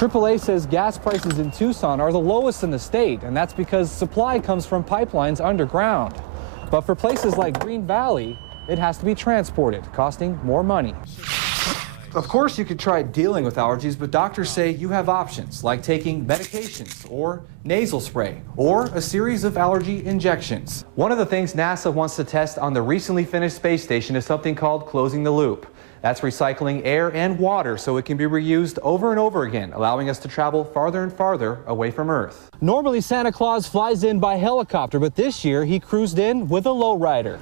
AAA says gas prices in Tucson are the lowest in the state, and that's because supply comes from pipelines underground. But for places like Green Valley, it has to be transported, costing more money. Of course, you could try dealing with allergies, but doctors say you have options like taking medications or nasal spray or a series of allergy injections. One of the things NASA wants to test on the recently finished space station is something called closing the loop. That's recycling air and water so it can be reused over and over again, allowing us to travel farther and farther away from Earth. Normally, Santa Claus flies in by helicopter, but this year he cruised in with a lowrider.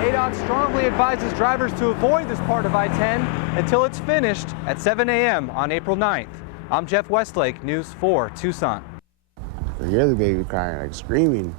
ADOT strongly advises drivers to avoid this part of I-10 until it's finished at 7 a.m. on April 9th. I'm Jeff Westlake, News 4 Tucson. I hear the baby crying, like screaming,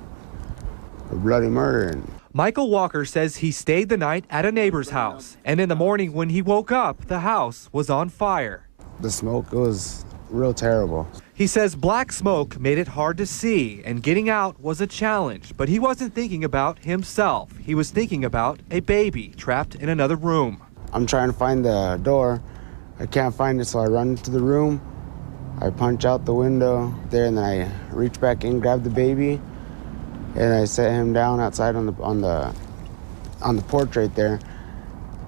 a bloody murder. Michael Walker says he stayed the night at a neighbor's house, and in the morning when he woke up, the house was on fire. The smoke, it was real terrible. He says black smoke made it hard to see, and getting out was a challenge, but he wasn't thinking about himself. He was thinking about a baby trapped in another room. I'm trying to find the door. I can't find it, so I run into the room. I punch out the window there, and then I reach back in, grab the baby, and I set him down outside on the porch right there,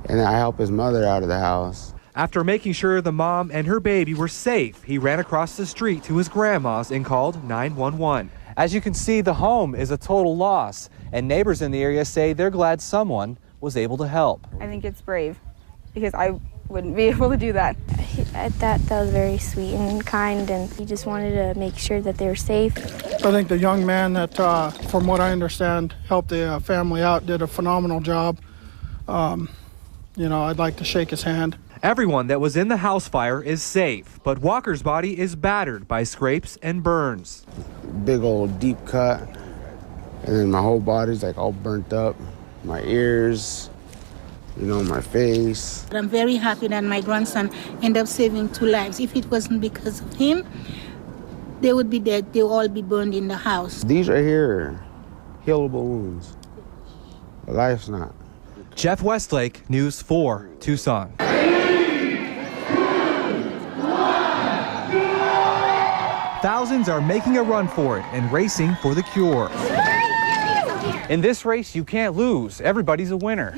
and then I help his mother out of the house. After making sure the mom and her baby were safe, he ran across the street to his grandma's and called 911. As you can see, the home is a total loss, and neighbors in the area say they're glad someone was able to help. I think it's brave, because I wouldn't be able to do that. I thought that was very sweet and kind, and he just wanted to make sure that they were safe. I think the young man that, from what I understand, helped the family out, did a phenomenal job. You know, I'd like to shake his hand. Everyone that was in the house fire is safe, but Walker's body is battered by scrapes and burns. Big old deep cut, and then my whole body's like all burnt up. My ears, you know, my face. I'm very happy that my grandson ended up saving 2 lives. If it wasn't because of him, they would be dead. They'll all be burned in the house. These right here are healable wounds. But life's not. Jeff Westlake, News 4 Tucson. Thousands are making a run for it and racing for the cure. In this race, you can't lose. Everybody's a winner.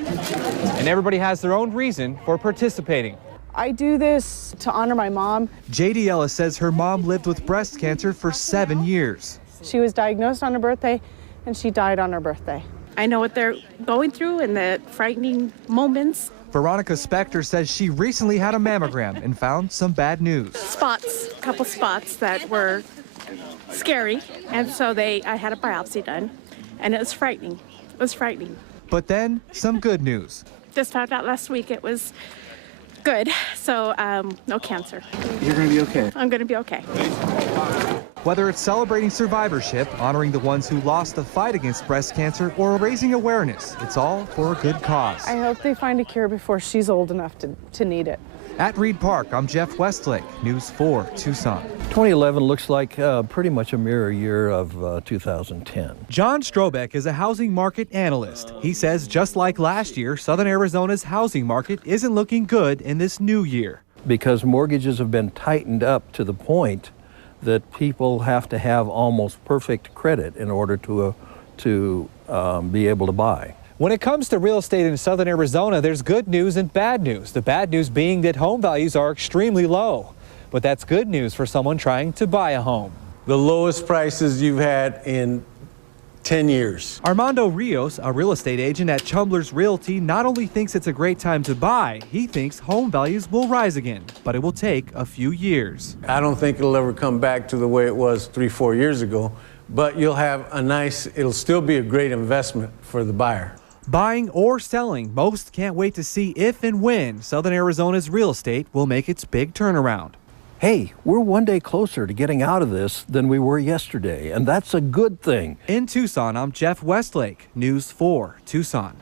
And everybody has their own reason for participating. I do this to honor my mom. JD Ellis says her mom lived with breast cancer for 7 years. She was diagnosed on her birthday, and she died on her birthday. I know what they're going through and the frightening moments. Veronica Spector says she recently had a mammogram and found some bad news. Spots, a couple spots that were scary, and so I had a biopsy done, and it was frightening. It was frightening. But then some good news. Just found out last week it was good, so no cancer. You're going to be okay. I'm going to be okay. Whether it's celebrating survivorship, honoring the ones who lost the fight against breast cancer, or raising awareness, it's all for a good cause. I hope they find a cure before she's old enough to need it. At Reed Park, I'm Jeff Westlake, News 4 Tucson. 2011 looks like pretty much a mirror year of 2010. John Strobeck is a housing market analyst. He says just like last year, Southern Arizona's housing market isn't looking good in this new year. Because mortgages have been tightened up to the point that people have to have almost perfect credit in order to be able to buy. When it comes to real estate in Southern Arizona, there's good news and bad news. The bad news being that home values are extremely low. But that's good news for someone trying to buy a home. The lowest prices you've had in 10 years. Armando Rios, a real estate agent at Chumblers Realty, not only thinks it's a great time to buy, he thinks home values will rise again, but it will take a few years. I don't think it'll ever come back to the way it was 3-4 years ago, but you'll have it'll still be a great investment for the buyer. Buying or selling, most can't wait to see if and when Southern Arizona's real estate will make its big turnaround. Hey, we're one day closer to getting out of this than we were yesterday, and that's a good thing. In Tucson, I'm Jeff Westlake, News 4 Tucson.